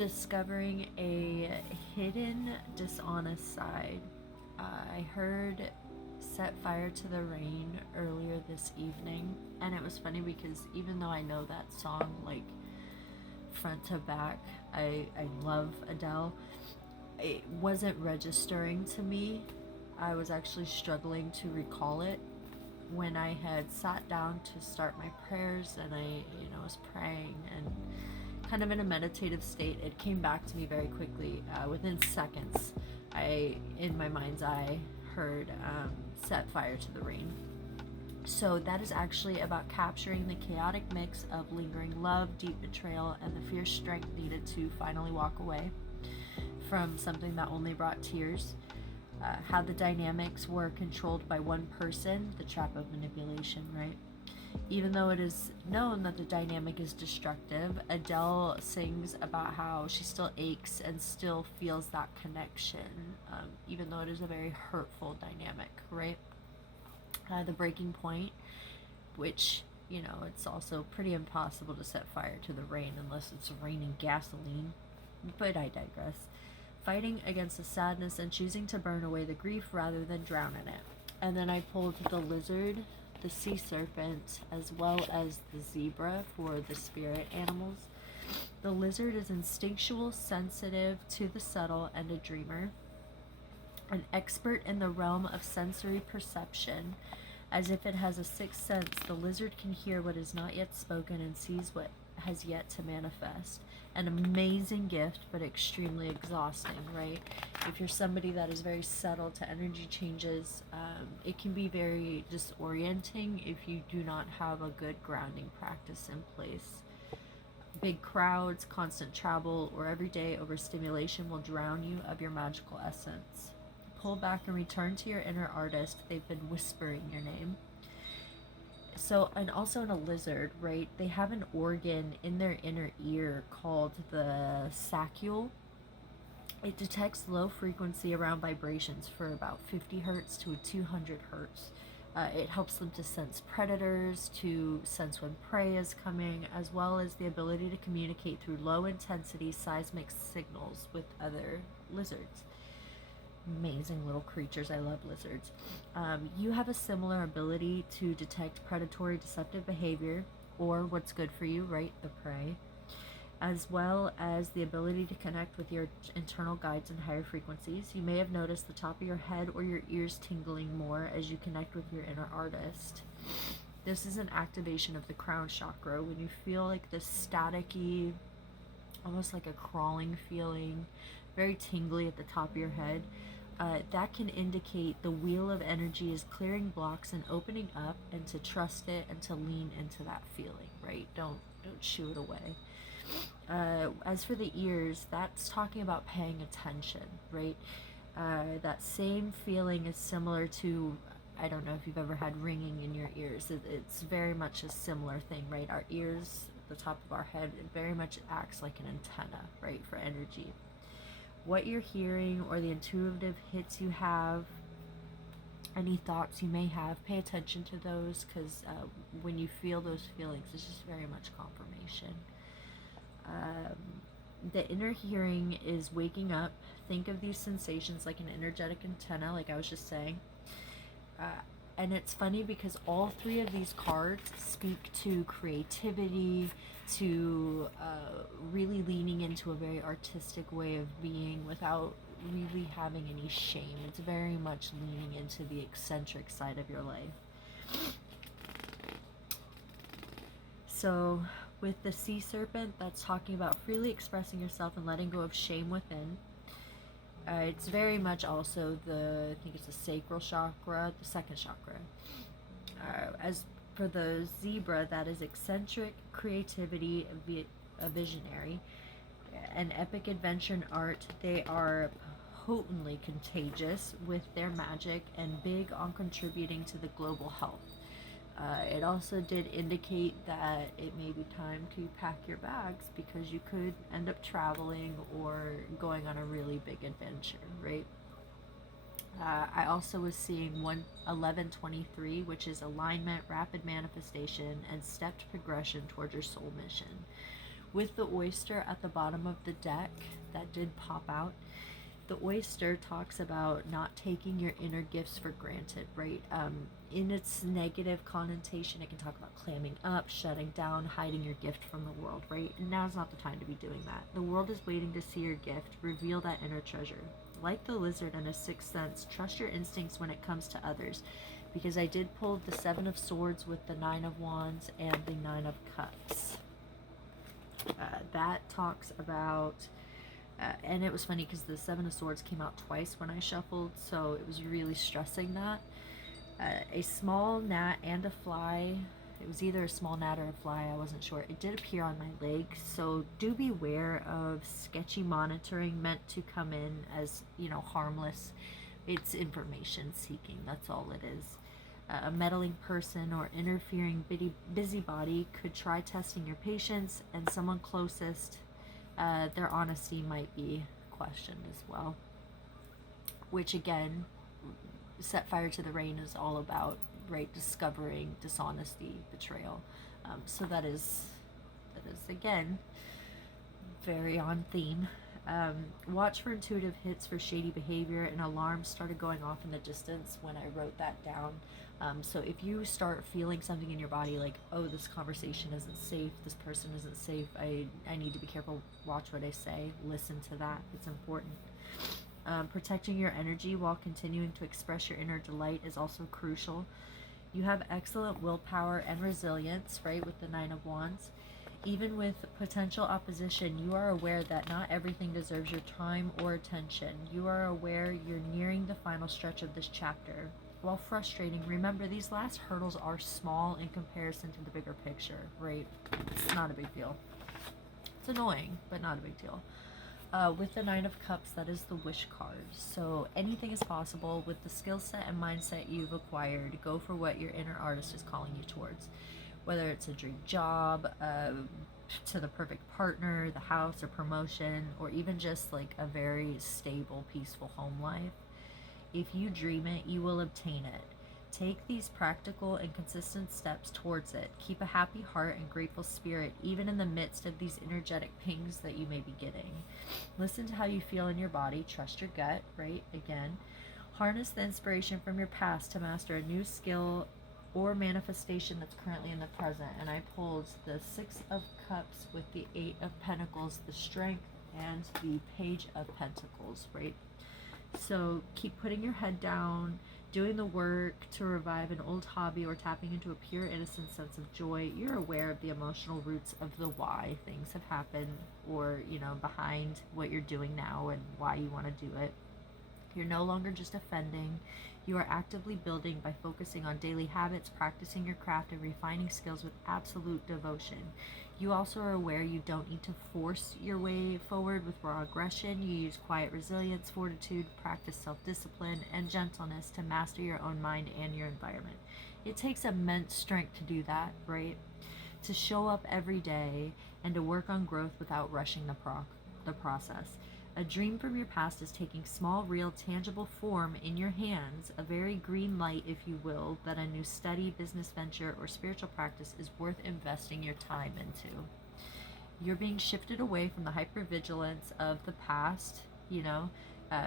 discovering a hidden, dishonest side. I heard Set Fire to the Rain earlier this evening, and it was funny because even though I know that song like front to back, I love Adele, it wasn't registering to me. I was actually struggling to recall it when I had sat down to start my prayers, and I was praying and kind of in a meditative state. It came back to me very quickly. Within seconds, in my mind's eye, heard Set Fire to the Rain. So that is actually about capturing the chaotic mix of lingering love, deep betrayal, and the fierce strength needed to finally walk away from something that only brought tears. How the dynamics were controlled by one person, the trap of manipulation, right? Even though it is known that the dynamic is destructive, Adele sings about how she still aches and still feels that connection, even though it is a very hurtful dynamic, right? The breaking point, which, it's also pretty impossible to set fire to the rain unless it's raining gasoline, but I digress. Fighting against the sadness and choosing to burn away the grief rather than drown in it. And then I pulled the lizard, the sea serpent, as well as the zebra for the spirit animals. The lizard is instinctual, sensitive to the subtle, and a dreamer. An expert in the realm of sensory perception. As if it has a sixth sense, the lizard can hear what is not yet spoken and sees what has yet to manifest. An amazing gift, but extremely exhausting, right? If you're somebody that is very subtle to energy changes, it can be very disorienting if you do not have a good grounding practice in place. Big crowds, constant travel, or everyday overstimulation will drown you of your magical essence. Pull back and return to your inner artist. They've been whispering your name. So, and also in a lizard, right, they have an organ in their inner ear called the saccule. It detects low frequency around vibrations for about 50 hertz to 200 hertz. It helps them to sense predators, to sense when prey is coming, as well as the ability to communicate through low intensity seismic signals with other lizards. Amazing little creatures. I love lizards. You have a similar ability to detect predatory deceptive behavior, or what's good for you, right? The prey, as well as the ability to connect with your internal guides and higher frequencies. You may have noticed the top of your head or your ears tingling more as you connect with your inner artist. This is an activation of the crown chakra when you feel like this staticky, almost like a crawling feeling, very tingly at the top of your head. That can indicate the wheel of energy is clearing blocks and opening up, and to trust it and to lean into that feeling, right? Don't shoo it away. As for the ears, that's talking about paying attention, right? That same feeling is similar to, I don't know if you've ever had ringing in your ears. It's very much a similar thing, right? Our ears, the top of our head, it very much acts like an antenna, right, for energy. What you're hearing or the intuitive hits you have, any thoughts you may have, pay attention to those, because when you feel those feelings, it's just very much confirmation. The inner hearing is waking up. Think of these sensations like an energetic antenna, like I was just saying. And it's funny because all three of these cards speak to creativity, to really leaning into a very artistic way of being without really having any shame. It's very much leaning into the eccentric side of your life. So with the sea serpent, that's talking about freely expressing yourself and letting go of shame within. It's very much also I think it's the sacral chakra, the second chakra. As for the zebra, that is eccentric, creativity, a visionary, an epic adventure in art. They are potently contagious with their magic and big on contributing to the global health. It also did indicate that it may be time to pack your bags because you could end up traveling or going on a really big adventure, right? I also was seeing 1123, which is alignment, rapid manifestation, and stepped progression towards your soul mission. With the oyster at the bottom of the deck that did pop out, the oyster talks about not taking your inner gifts for granted, right? In its negative connotation, it can talk about clamming up, shutting down, hiding your gift from the world, right? And now's not the time to be doing that. The world is waiting to see your gift. Reveal that inner treasure. Like the lizard and a sixth sense, trust your instincts when it comes to others. Because I did pull the Seven of Swords with the Nine of Wands and the Nine of Cups. That talks about... and it was funny because the Seven of Swords came out twice when I shuffled, so it was really stressing that. A small gnat and a fly. It was either a small gnat or a fly, I wasn't sure. It did appear on my leg, so do beware of sketchy monitoring meant to come in as, harmless. It's information seeking, that's all it is. A meddling person or interfering busybody could try testing your patience, and someone closest, their honesty might be questioned as well. Which again, Set Fire to the Rain is all about, right, discovering dishonesty, betrayal. So that is again very on theme. Watch for intuitive hits for shady behavior. An alarm started going off in the distance when I wrote that down. So if you start feeling something in your body like, oh, this conversation isn't safe, this person isn't safe, I need to be careful, watch what I say, listen to that, it's important. Protecting your energy while continuing to express your inner delight is also crucial. You have excellent willpower and resilience, right, with the Nine of Wands. Even with potential opposition, you are aware that not everything deserves your time or attention. You are aware you're nearing the final stretch of this chapter. While frustrating, remember these last hurdles are small in comparison to the bigger picture, right? It's not a big deal. It's annoying, but not a big deal. With the Nine of Cups, that is the wish card. So anything is possible with the skill set and mindset you've acquired. Go for what your inner artist is calling you towards. Whether it's a dream job, to the perfect partner, the house or promotion, or even just like a very stable, peaceful home life. If you dream it, you will obtain it. Take these practical and consistent steps towards it. Keep a happy heart and grateful spirit, even in the midst of these energetic pings that you may be getting. Listen to how you feel in your body. Trust your gut, right? Again, harness the inspiration from your past to master a new skill or manifestation that's currently in the present. And I pulled the Six of Cups with the Eight of Pentacles, the Strength, and the Page of Pentacles, right? So keep putting your head down, doing the work to revive an old hobby or tapping into a pure, innocent sense of joy. You're aware of the emotional roots of the why things have happened, or, behind what you're doing now and why you want to do it. You're no longer just offending. You are actively building by focusing on daily habits, practicing your craft, and refining skills with absolute devotion. You also are aware you don't need to force your way forward with raw aggression. You use quiet resilience, fortitude, practice self-discipline, and gentleness to master your own mind and your environment. It takes immense strength to do that, right? To show up every day and to work on growth without rushing the process. A dream from your past is taking small, real, tangible form in your hands, a very green light, if you will, that a new study, business venture, or spiritual practice is worth investing your time into. You're being shifted away from the hypervigilance of the past,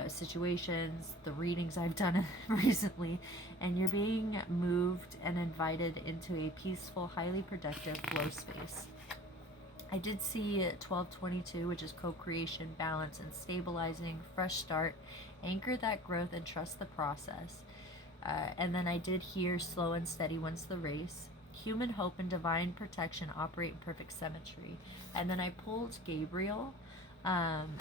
situations, the readings I've done recently, and you're being moved and invited into a peaceful, highly productive flow space. I did see 1222, which is co-creation, balance, and stabilizing, fresh start, anchor that growth and trust the process. And then I did hear slow and steady wins the race. Human hope and divine protection operate in perfect symmetry. And then I pulled Gabriel,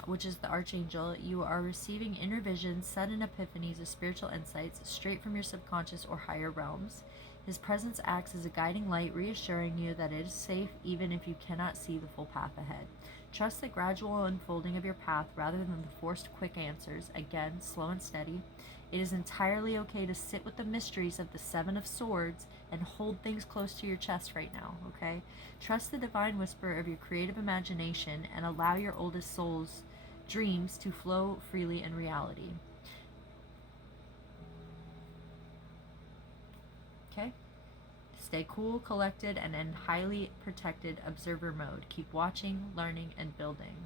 which is the archangel. You are receiving inner visions, sudden epiphanies of spiritual insights straight from your subconscious or higher realms. His presence acts as a guiding light, reassuring you that it is safe even if you cannot see the full path ahead. Trust the gradual unfolding of your path rather than the forced quick answers. Again, slow and steady. It is entirely okay to sit with the mysteries of the Seven of Swords and hold things close to your chest right now, okay? Trust the divine whisper of your creative imagination and allow your oldest soul's dreams to flow freely in reality. Okay? Stay cool, collected, and in highly protected observer mode. Keep watching, learning, and building.